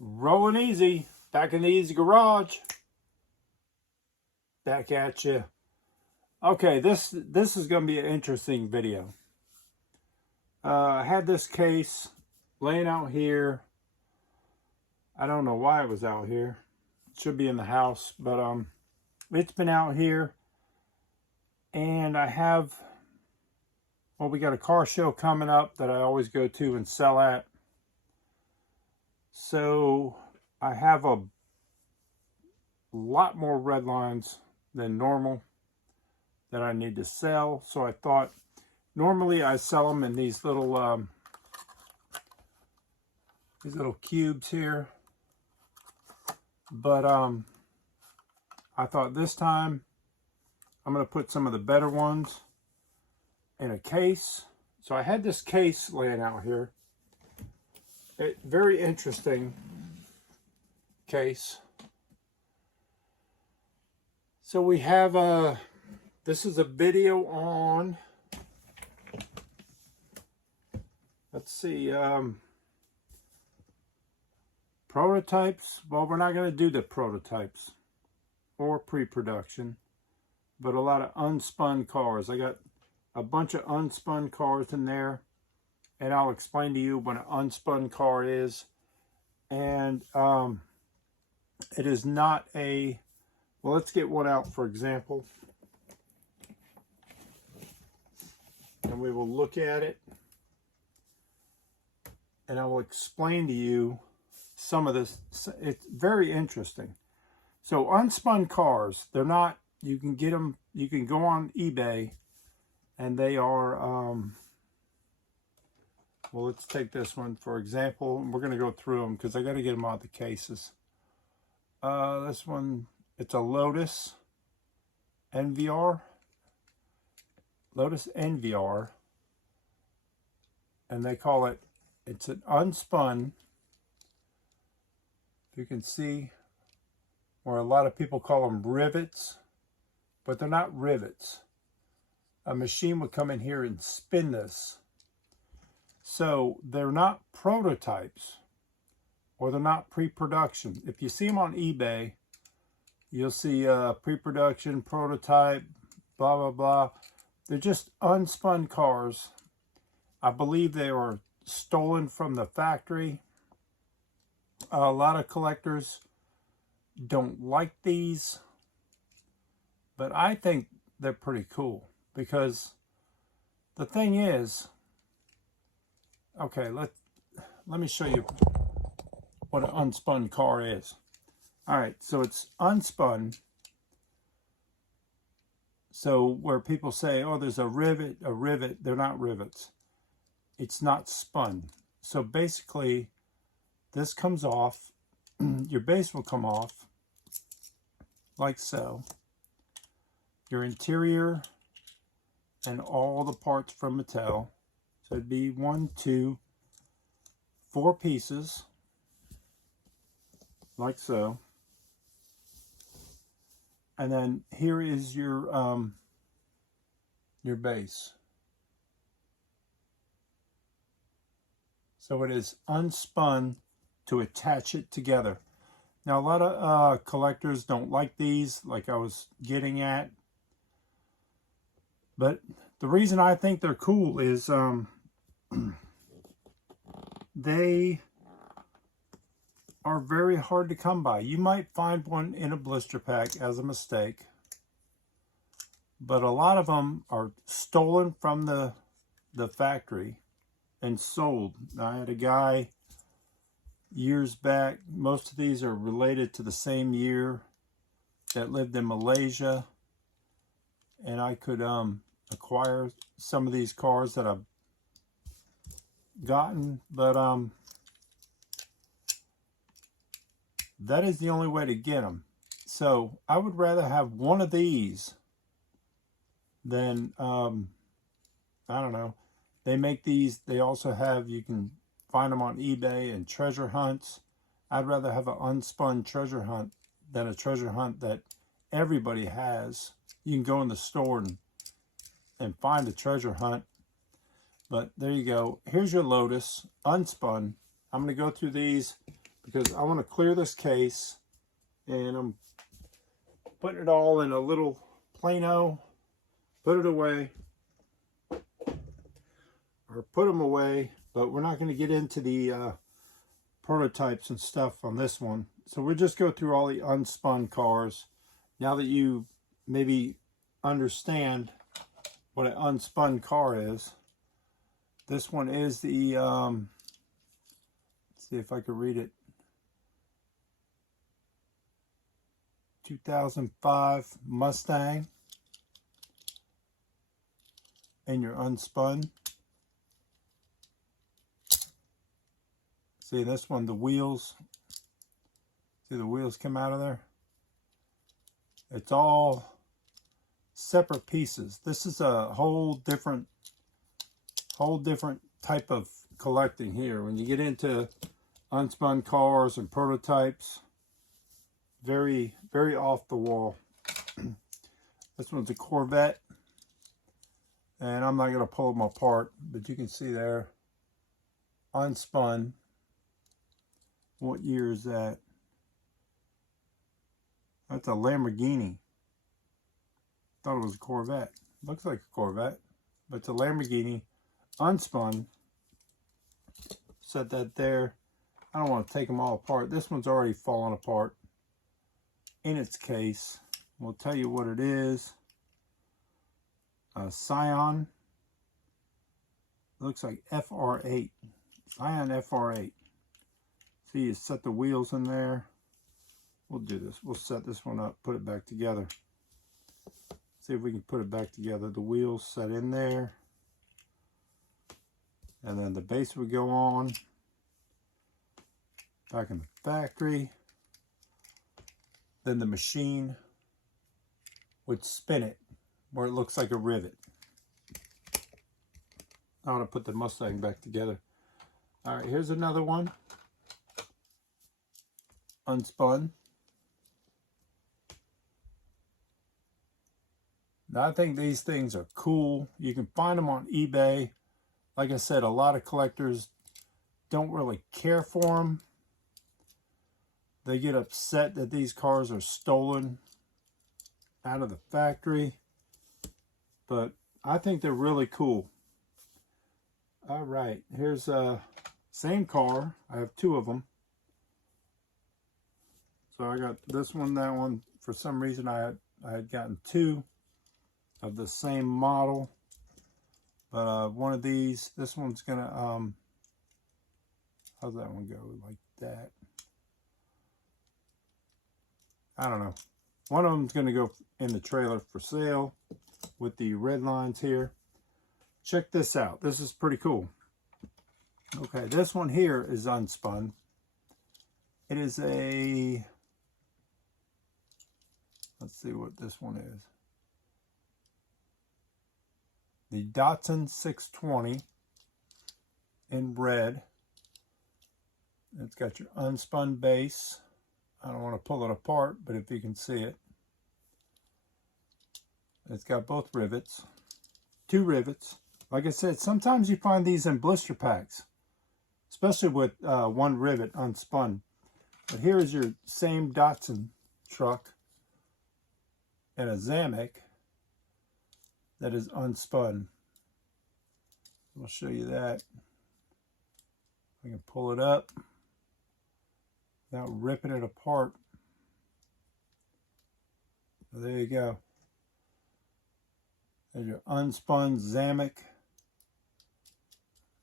Rolling easy, back in the easy garage. Back at you. Okay, this is going to be an interesting video. I had this case laying out here. I don't know why it was out here. It should be in the house, but it's been out here. And I have, well, we got a car show coming up that I always go to and sell at. So I have a lot more red lines than normal that I need to sell. So I thought, normally I sell them in these little cubes here, but I thought this time I'm going to put some of the better ones in a case. So I had this case laying out here. Very interesting case. So we have this is a video on, let's see, prototypes. Well, we're not going to do the prototypes or pre-production, but a lot of unspun cars. I got a bunch of unspun cars in there, and I'll explain to you what an unspun car is. And it is not a, well, let's get one out for example, and we will look at it, and I will explain to you some of this. It's very interesting. So unspun cars, they're not, you can get them, you can go on eBay, and they are, well, let's take this one for example. We're going to go through them because I got to get them out of the cases. This one, it's a Lotus NVR. Lotus NVR. And they call it, it's an unspun. You can see where a lot of people call them rivets, but they're not rivets. A machine would come in here and spin this. So they're not prototypes, or they're not pre-production. If you see them on eBay, you'll see pre-production, prototype, blah, blah, blah. They're just unspun cars. I believe they were stolen from the factory. A lot of collectors don't like these, but I think they're pretty cool, because the thing is, okay, let me show you what an unspun car is. All right, so it's unspun. So where people say, oh, there's a rivet, they're not rivets. It's not spun. So basically, this comes off. Your base will come off like so. Your interior and all the parts from Mattel. So it'd be 1, 2, 4 pieces, like so. And then here is your base. So it is unspun to attach it together. Now a lot of collectors don't like these, like I was getting at. But the reason I think they're cool is they are very hard to come by. You might find one in a blister pack as a mistake, but a lot of them are stolen from the factory and sold. I had a guy years back, most of these are related to the same year, that lived in Malaysia, and I could acquire some of these cars that I've gotten, but that is the only way to get them. So I would rather have one of these than I don't know. They make these, they also have, you can find them on eBay and treasure hunts. I'd rather have an unspun treasure hunt than a treasure hunt that everybody has. You can go in the store and find a treasure hunt. But there you go. Here's your Lotus, unspun. I'm going to go through these because I want to clear this case, and I'm putting it all in a little Plano, put it away, or put them away, but we're not going to get into the prototypes and stuff on this one. So we'll just go through all the unspun cars. Now that you maybe understand what an unspun car is, this one is the, let's see if I can read it, 2005 Mustang, and your unspun. See this one, the wheels, see the wheels come out of there? It's all separate pieces. This is a whole different type of collecting here. When you get into unspun cars and prototypes, very, very off the wall. This one's a Corvette, and I'm not going to pull them apart, but you can see there, unspun. What year is that? That's a Lamborghini. Thought it was a Corvette. Looks like a Corvette, but it's a Lamborghini, unspun. Set that there. I don't want to take them all apart. This one's already fallen apart in its case. We'll tell you what it is. Scion. Looks like FR8. Scion FR8. See, you set the wheels in there. We'll do this. We'll set this one up, put it back together. See if we can put it back together. The wheels set in there. And then the base would go on. Back in the factory. Then the machine would spin it where it looks like a rivet. I want to put the Mustang back together. All right, here's another one. Unspun. Now, I think these things are cool. You can find them on eBay. Like I said, a lot of collectors don't really care for them. They get upset that these cars are stolen out of the factory. But I think they're really cool. All right, here's a same car. I have two of them. So I got this one, that one. For some reason, I had gotten two of the same model. But one of these, this one's gonna, how's that one go? Like that. I don't know. One of them's gonna go in the trailer for sale with the red lines here. Check this out. This is pretty cool. Okay, this one here is unspun. It is a, let's see what this one is. The Datsun 620 in red. It's got your unspun base. I don't want to pull it apart, but if you can see it. It's got both rivets. Two rivets. Like I said, sometimes you find these in blister packs, especially with one rivet unspun. But here is your same Datsun truck and a Zamek that is unspun. I'll show you that. I can pull it up without ripping it apart. So there you go. There's your unspun Zamek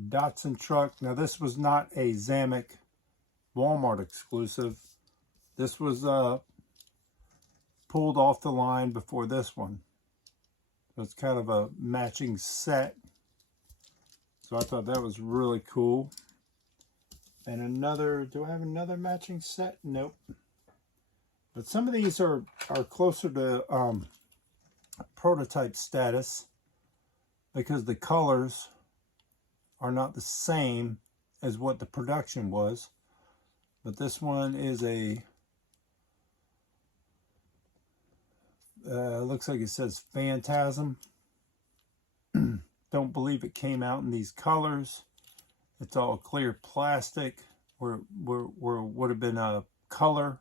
Datsun truck. Now this was not a Zamek Walmart exclusive. This was pulled off the line before this one. So it's kind of a matching set. So I thought that was really cool. And another, do I have another matching set? Nope. But some of these are closer to prototype status because the colors are not the same as what the production was. But this one is a, looks like it says Phantasm. Don't believe it came out in these colors. It's all clear plastic where would have been a color,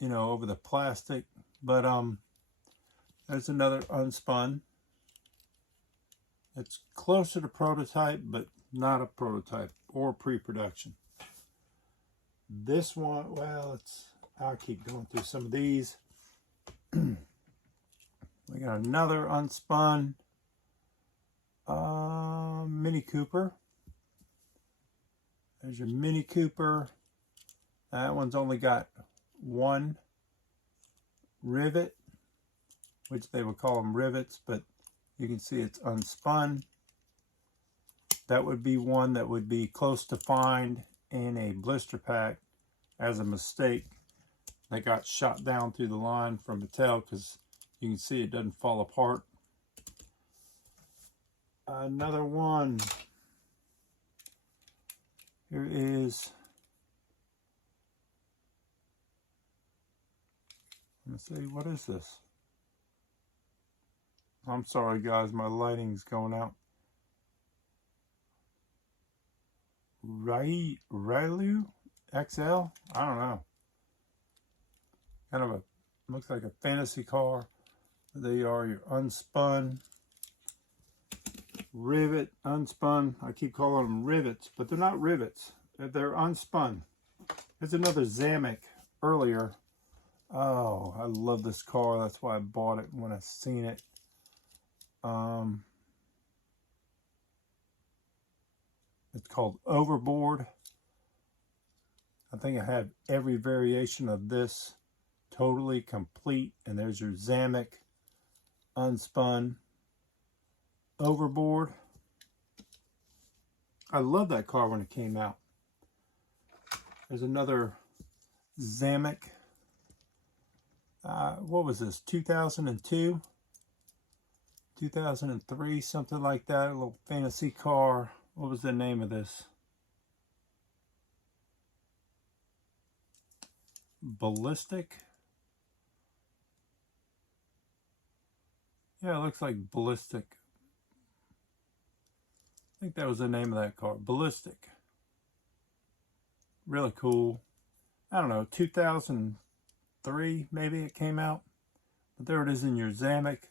you know, over the plastic. But there's another Unspun. It's closer to prototype, but not a prototype or pre-production. This one, well, I'll keep going through some of these. We got another Unspun Mini Cooper. There's your Mini Cooper. That one's only got one rivet, which they would call them rivets, but you can see it's unspun. That would be one that would be close to find in a blister pack as a mistake. That got shot down through the line from Mattel because you can see it doesn't fall apart. Another one. Here is, let's see, what is this? I'm sorry guys, my lighting's going out. Railu XL? I don't know. Kind of looks like a fantasy car. They are your Unspun. Rivet, Unspun. I keep calling them rivets, but they're not rivets. They're Unspun. There's another Zamek earlier. Oh, I love this car. That's why I bought it when I seen it. It's called Overboard. I think I have every variation of this totally complete. And there's your Zamek Unspun Overboard. I love that car when it came out. There's another Zamek. What was this? 2002? 2003, something like that. A little fantasy car. What was the name of this? Ballistic? Yeah, it looks like Ballistic. I think that was the name of that car. Ballistic. Really cool. I don't know, 2003 maybe it came out. But there it is in your Zamek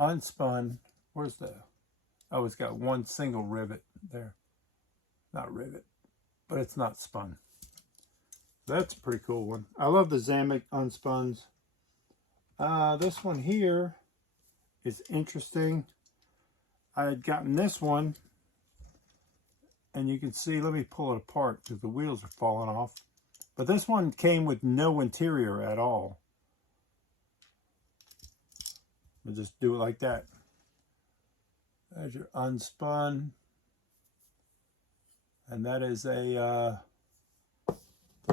Unspun. Where's the... Oh, it's got one single rivet there. Not rivet, but it's not spun. That's a pretty cool one. I love the Zamek Unspuns. This one here is interesting. I had gotten this one, and you can see, let me pull it apart because the wheels are falling off. But this one came with no interior at all. We'll just do it like that. There's your Unspun. And that is a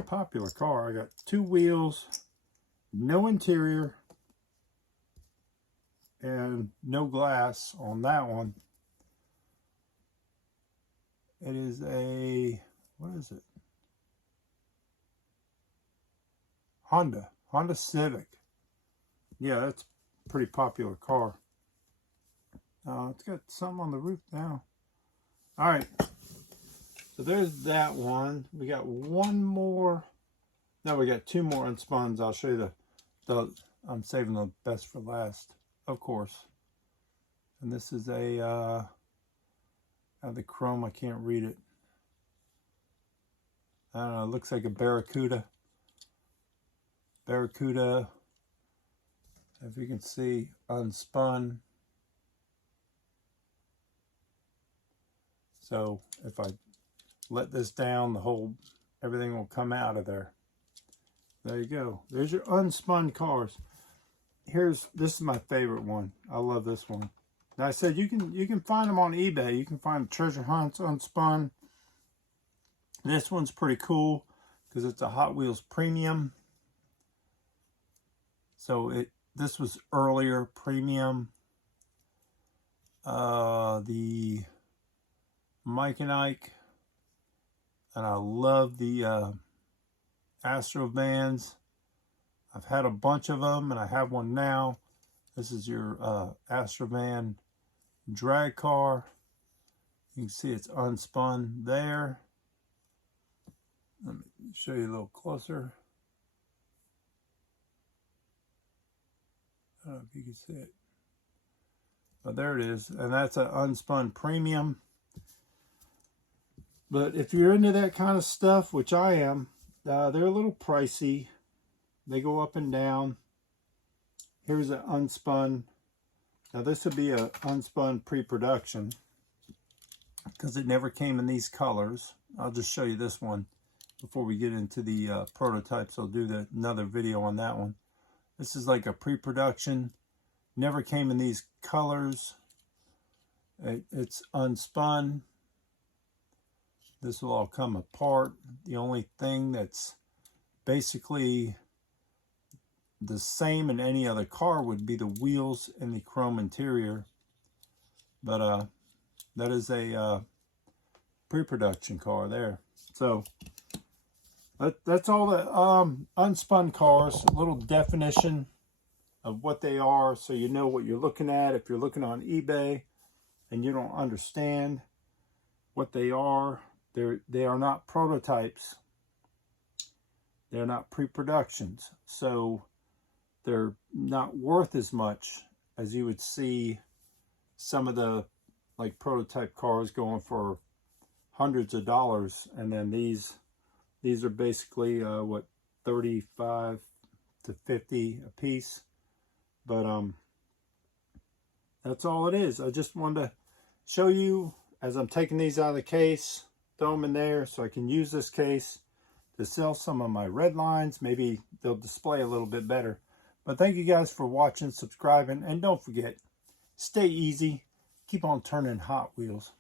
popular car. I got two wheels, no interior, and no glass on that one. It is a, what is it? Honda Civic. Yeah, that's a pretty popular car. It's got something on the roof now. All right. So there's that one. We got one more. No, we got two more Unspuns. I'll show you the I'm saving the best for last, of course. And this is a, the chrome, I can't read it. I don't know, it looks like a Barracuda. Barracuda, if you can see, Unspun. So if I let this down, everything will come out of there. There you go. There's your Unspun cars. This is my favorite one. I love this one. Now I said you can find them on eBay. You can find treasure hunts Unspun. This one's pretty cool because it's a Hot Wheels premium. So this was earlier premium. The Mike and Ike, and I love the Astro vans. I've had a bunch of them, and I have one now. This is your Astro van drag car. You can see it's unspun there. Let me show you a little closer. I don't know if you can see it. But there it is. And that's an Unspun Premium. But if you're into that kind of stuff, which I am, they're a little pricey. They go up and down. Here's an Unspun. Now this would be an Unspun pre-production because it never came in these colors. I'll just show you this one before we get into the prototypes. I'll do another video on that one. This is like a pre-production. Never came in these colors. It's unspun. This will all come apart. The only thing that's basically the same in any other car would be the wheels and the chrome interior. But that is a pre-production car there. So that's all the unspun cars. A little definition of what they are so you know what you're looking at. If you're looking on eBay and you don't understand what they are not prototypes. They're not pre-productions. So they're not worth as much as you would see some of the like prototype cars going for hundreds of dollars, and then these are basically what, 35 to 50 a piece. But that's all it is. I just wanted to show you as I'm taking these out of the case, throw them in there so I can use this case to sell some of my red lines. Maybe they'll display a little bit better. But thank you guys for watching, subscribing, and don't forget, stay easy, keep on turning Hot Wheels.